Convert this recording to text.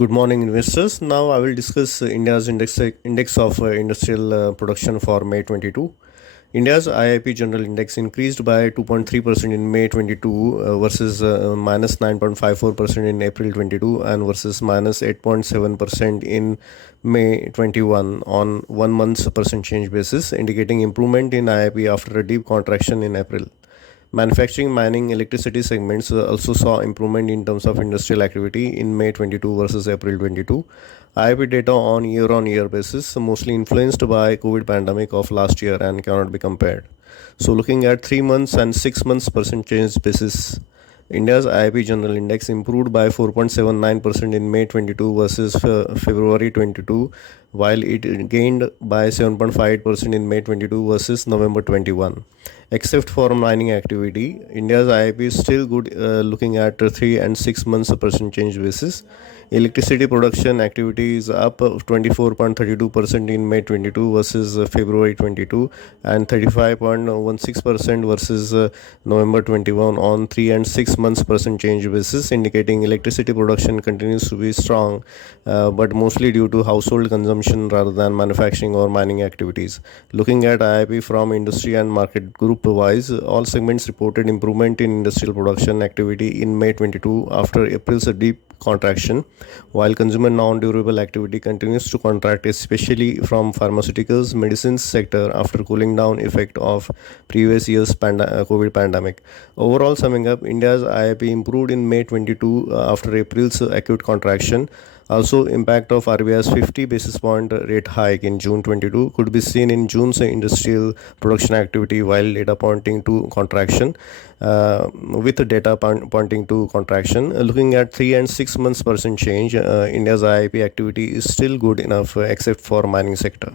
Good morning, investors. Now I will discuss India's index of industrial production for May 22. India's IIP General Index increased by 2.3% in May 22 versus minus 9.54% in April 22 and versus minus 8.7% in May 21 on 1 month's percent change basis, indicating improvement in IIP after a deep contraction in April. Manufacturing, mining, electricity segments also saw improvement in terms of industrial activity in May 22 versus April 22. IIP data on year-on-year basis mostly influenced by COVID pandemic of last year and cannot be compared. So looking at 3 months and 6 months percent change basis, India's IIP General Index improved by 4.79% in May 22 versus February 22, while it gained by 7.58% in May 22 versus November 21. Except for mining activity, India's IIP is still good looking at 3 and 6 months percent change basis. Electricity production activity is up 24.32% in May 22 versus February 22 and 35.16% versus November 21 on 3 and 6 months percent change basis, indicating electricity production continues to be strong, but mostly due to household consumption rather than manufacturing or mining activities. Looking at IIP from industry and market group wise, all segments reported improvement in industrial production activity in May 22 after April's deep contraction, while consumer non-durable activity continues to contract, especially from pharmaceuticals, medicines sector after cooling down effect of previous year's COVID pandemic. Overall, summing up, India's IIP improved in May 22 after April's acute contraction. Also, impact of RBI's 50 basis point rate hike in June 22 could be seen in June's industrial production activity, while data pointing to contraction, with the data pointing to contraction. Looking at 3 and 6 months percent change, India's IIP activity is still good enough except for mining sector.